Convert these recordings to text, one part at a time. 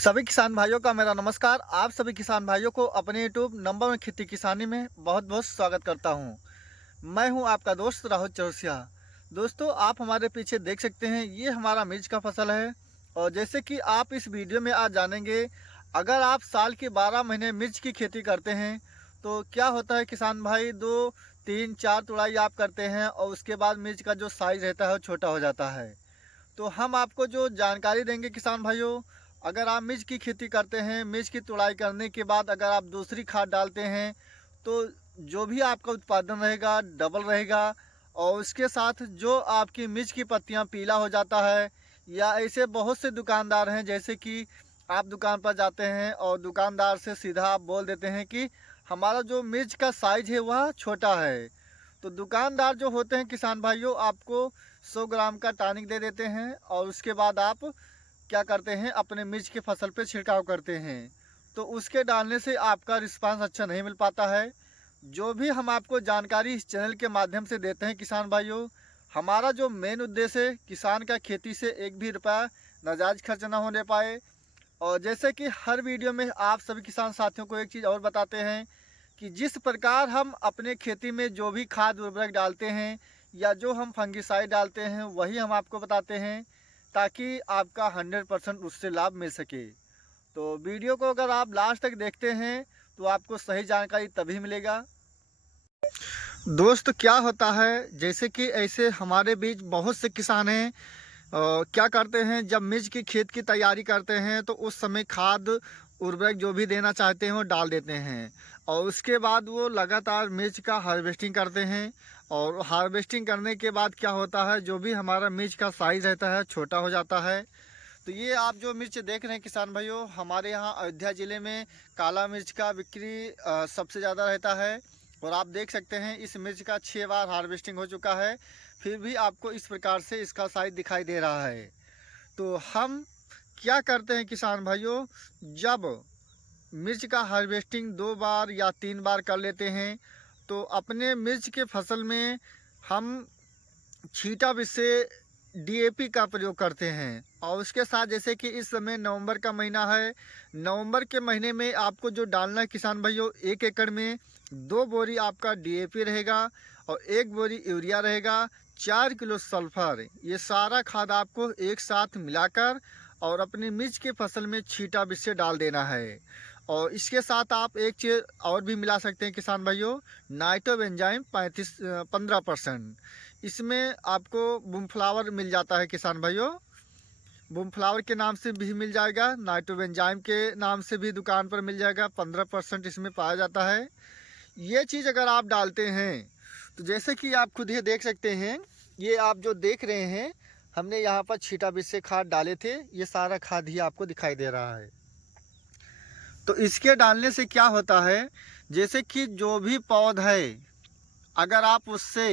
सभी किसान भाइयों का मेरा नमस्कार। आप सभी किसान भाइयों को अपने यूट्यूब नंबर वन खेती किसानी में बहुत बहुत स्वागत करता हूं। मैं हूं आपका दोस्त राहुल चौरसिया। दोस्तों, आप हमारे पीछे देख सकते हैं, ये हमारा मिर्च का फसल है। और जैसे कि आप इस वीडियो में आज जानेंगे, अगर आप साल के 12 महीने मिर्च की खेती करते हैं तो क्या होता है किसान भाई, 2 3 4 तुड़ाई आप करते हैं और उसके बाद मिर्च का जो साइज़ रहता है वो छोटा हो जाता है। तो हम आपको जो जानकारी देंगे किसान भाइयों, अगर आप मिर्च की खेती करते हैं, मिर्च की तुड़ाई करने के बाद अगर आप दूसरी खाद डालते हैं तो जो भी आपका उत्पादन रहेगा डबल रहेगा। और उसके साथ जो आपकी मिर्च की पत्तियां पीला हो जाता है, या ऐसे बहुत से दुकानदार हैं जैसे कि आप दुकान पर जाते हैं और दुकानदार से सीधा आप बोल देते हैं कि हमारा जो मिर्च का साइज़ है वह छोटा है। तो दुकानदार जो होते हैं किसान भाइयों, आपको 100 ग्राम का टॉनिक दे देते हैं और उसके बाद आप क्या करते हैं, अपने मिर्च की फसल पे छिड़काव करते हैं। तो उसके डालने से आपका रिस्पांस अच्छा नहीं मिल पाता है। जो भी हम आपको जानकारी इस चैनल के माध्यम से देते हैं किसान भाइयों, हमारा जो मेन उद्देश्य है किसान का खेती से एक भी रुपया नाजायज खर्च ना होने पाए। और जैसे कि हर वीडियो में आप सभी किसान साथियों को एक चीज़ और बताते हैं कि जिस प्रकार हम अपने खेती में जो भी खाद उर्वरक डालते हैं या जो हम फंगिसाइड डालते हैं वही हम आपको बताते हैं, ताकि आपका 100% उससे लाभ मिल सके। तो वीडियो को अगर आप लास्ट तक देखते हैं तो आपको सही जानकारी तभी मिलेगा। दोस्त, क्या होता है, जैसे कि ऐसे हमारे बीच बहुत से किसान हैं, क्या करते हैं, जब मिर्च की खेत की तैयारी करते हैं तो उस समय खाद उर्वरक जो भी देना चाहते हैं वो डाल देते हैं। और उसके बाद वो लगातार मिर्च का हार्वेस्टिंग करते हैं। और हार्वेस्टिंग करने के बाद क्या होता है, जो भी हमारा मिर्च का साइज़ रहता है छोटा हो जाता है। तो ये आप जो मिर्च देख रहे हैं किसान भाइयों, हमारे यहाँ अयोध्या ज़िले में काला मिर्च का बिक्री सबसे ज़्यादा रहता है। और आप देख सकते हैं इस मिर्च का 6 बार हार्वेस्टिंग हो चुका है, फिर भी आपको इस प्रकार से इसका साइज दिखाई दे रहा है। तो हम क्या करते हैं किसान भाइयों, जब मिर्च का हार्वेस्टिंग 2 बार या 3 बार कर लेते हैं तो अपने मिर्च के फसल में हम छीटा विषय डीएपी का प्रयोग करते हैं। और उसके साथ जैसे कि इस समय नवंबर का महीना है, नवंबर के महीने में आपको जो डालना है किसान भाइयों, 1 एकड़ में 2 बोरी आपका डीएपी रहेगा और 1 बोरी यूरिया रहेगा, 4 किलो सल्फर। ये सारा खाद आपको एक साथ मिलाकर और अपनी मिर्च के फसल में छीटा विषय डाल देना है। और इसके साथ आप एक चीज़ और भी मिला सकते हैं किसान भाइयों, नाइट्रोबेंजाइम 15% इसमें आपको बूमफ्लावर मिल जाता है किसान भाइयों। बूमफ्लावर के नाम से भी मिल जाएगा, नाइट्रोबेंजाइम के नाम से भी दुकान पर मिल जाएगा, 15% इसमें पाया जाता है। ये चीज़ अगर आप डालते हैं तो जैसे कि आप खुद ही देख सकते हैं, ये आप जो देख रहे हैं, हमने यहाँ पर छीटा विषय खाद डाले थे, ये सारा खाद ही आपको दिखाई दे रहा है। तो इसके डालने से क्या होता है, जैसे कि जो भी पौधा है, अगर आप उससे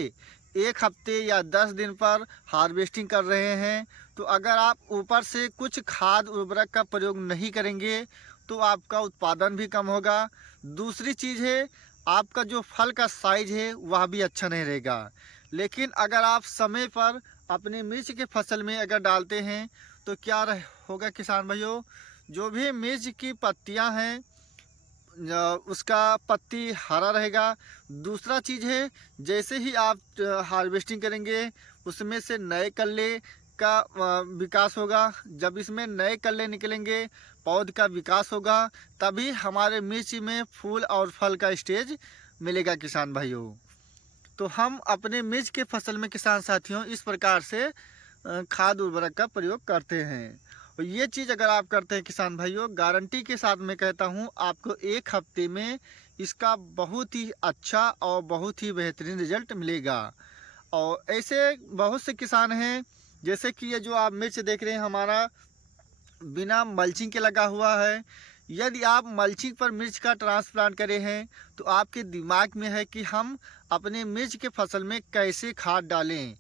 1 हफ्ते या 10 दिन पर हार्वेस्टिंग कर रहे हैं, तो अगर आप ऊपर से कुछ खाद उर्वरक का प्रयोग नहीं करेंगे तो आपका उत्पादन भी कम होगा। दूसरी चीज़ है, आपका जो फल का साइज है वह भी अच्छा नहीं रहेगा। लेकिन अगर आप समय पर अपनी मिर्च के फसल में अगर डालते हैं तो क्या होगा किसान भाइयों, जो भी मिर्च की पत्तियां हैं उसका पत्ती हरा रहेगा। दूसरा चीज़ है, जैसे ही आप हार्वेस्टिंग करेंगे उसमें से नए कल्ले का विकास होगा। जब इसमें नए कल्ले निकलेंगे, पौध का विकास होगा, तभी हमारे मिर्च में फूल और फल का स्टेज मिलेगा किसान भाइयों। तो हम अपने मिर्च के फसल में किसान साथियों इस प्रकार से खाद उर्वरक का प्रयोग करते हैं। और ये चीज़ अगर आप करते हैं किसान भाइयों, गारंटी के साथ मैं कहता हूँ आपको 1 हफ्ते में इसका बहुत ही अच्छा और बहुत ही बेहतरीन रिजल्ट मिलेगा। और ऐसे बहुत से किसान हैं, जैसे कि ये जो आप मिर्च देख रहे हैं हमारा बिना मल्चिंग के लगा हुआ है। यदि आप मल्चिंग पर मिर्च का ट्रांसप्लांट करे हैं तो आपके दिमाग में है कि हम अपने मिर्च के फसल में कैसे खाद डालें।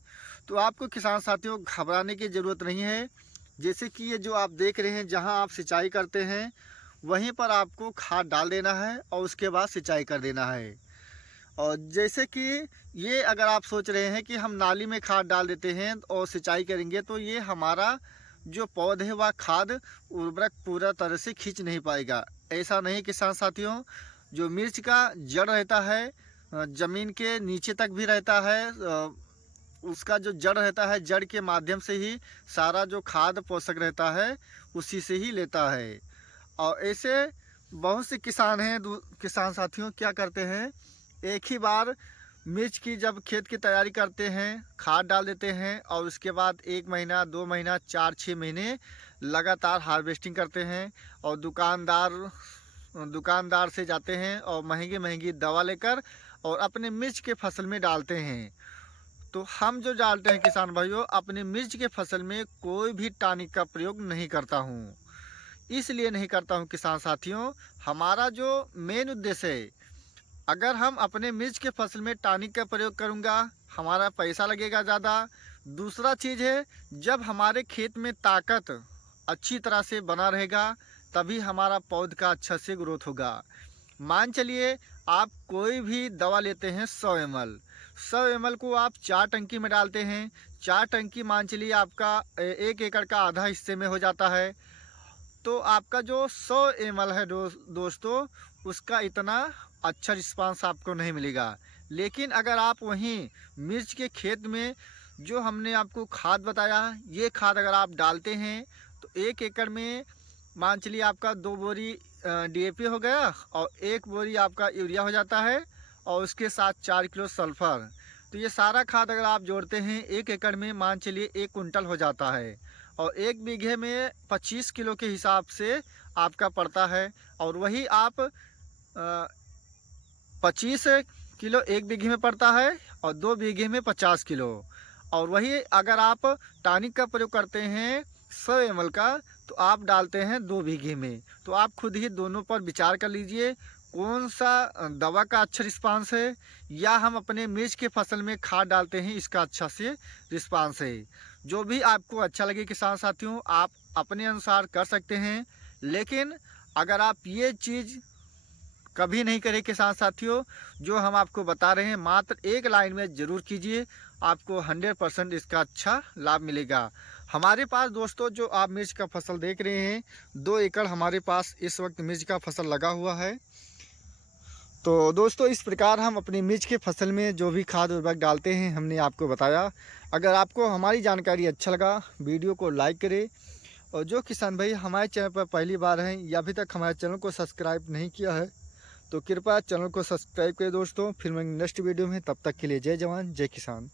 तो आपको किसान साथियों घबराने की ज़रूरत नहीं है। जैसे कि ये जो आप देख रहे हैं, जहां आप सिंचाई करते हैं वहीं पर आपको खाद डाल देना है और उसके बाद सिंचाई कर देना है। और जैसे कि ये अगर आप सोच रहे हैं कि हम नाली में खाद डाल देते हैं और सिंचाई करेंगे, तो ये हमारा जो पौधे है वह खाद उर्वरक पूरा तरह से खींच नहीं पाएगा। ऐसा नहीं किसान साथियों, जो मिर्च का जड़ रहता है ज़मीन के नीचे तक भी रहता है, उसका जो जड़ रहता है, जड़ के माध्यम से ही सारा जो खाद पोषक रहता है उसी से ही लेता है। और ऐसे बहुत से किसान हैं, किसान साथियों क्या करते हैं, एक ही बार मिर्च की जब खेत की तैयारी करते हैं खाद डाल देते हैं और उसके बाद 1 महीना 2 महीना 4-6 महीने लगातार हार्वेस्टिंग करते हैं और दुकानदार से जाते हैं और महंगी महंगी दवा लेकर और अपने मिर्च के फसल में डालते हैं। तो हम जो डालते हैं किसान भाइयों, अपने मिर्च के फसल में कोई भी टॉनिक का प्रयोग नहीं करता हूँ। इसलिए नहीं करता हूँ किसान साथियों, हमारा जो मेन उद्देश्य है, अगर हम अपने मिर्च के फसल में टॉनिक का प्रयोग करूँगा हमारा पैसा लगेगा ज़्यादा। दूसरा चीज़ है, जब हमारे खेत में ताकत अच्छी तरह से बना रहेगा तभी हमारा पौध का अच्छा से ग्रोथ होगा। मान चलिए आप कोई भी दवा लेते हैं 100 ml को आप 4 टंकी में डालते हैं। 4 टंकी मान चलिए आपका 1 एकड़ का आधा हिस्से में हो जाता है। तो आपका जो 100 ml है दोस्तों, उसका इतना अच्छा रिस्पांस आपको नहीं मिलेगा। लेकिन अगर आप वहीं मिर्च के खेत में जो हमने आपको खाद बताया, ये खाद अगर आप डालते हैं तो 1 एकड़ में मान चलिए आपका 2 बोरी DAP हो गया और 1 बोरी आपका यूरिया हो जाता है और उसके साथ 4 किलो सल्फर। तो ये सारा खाद अगर आप जोड़ते हैं 1 एकड़ में मान चलिए 1 कुंटल हो जाता है और 1 बीघे में 25 किलो के हिसाब से आपका पड़ता है। और वही आप 25 किलो 1 बीघे में पड़ता है और 2 बीघे में 50 किलो। और वही अगर आप टॉनिक का प्रयोग करते हैं 100 ml का तो आप डालते हैं 2 बीघे में। तो आप खुद ही दोनों पर विचार कर लीजिए कौन सा दवा का अच्छा रिस्पांस है या हम अपने मिर्च के फसल में खाद डालते हैं इसका अच्छा से रिस्पांस है। जो भी आपको अच्छा लगे किसान साथियों, आप अपने अनुसार कर सकते हैं। लेकिन अगर आप ये चीज़ कभी नहीं करें किसान साथियों, जो हम आपको बता रहे हैं मात्र एक लाइन में ज़रूर कीजिए, आपको 100% इसका अच्छा लाभ मिलेगा। हमारे पास दोस्तों जो आप मिर्च का फसल देख रहे हैं 2 एकड़ हमारे पास इस वक्त मिर्च का फसल लगा हुआ है। तो दोस्तों इस प्रकार हम अपनी मिर्च के फसल में जो भी खाद उर्वरक डालते हैं हमने आपको बताया। अगर आपको हमारी जानकारी अच्छा लगा वीडियो को लाइक करें और जो किसान भाई हमारे चैनल पर पहली बार हैं या अभी तक हमारे चैनल को सब्सक्राइब नहीं किया है तो कृपया चैनल को सब्सक्राइब करें दोस्तों। फिर मैं नेक्स्ट वीडियो में, तब तक के लिए जय जवान जय किसान।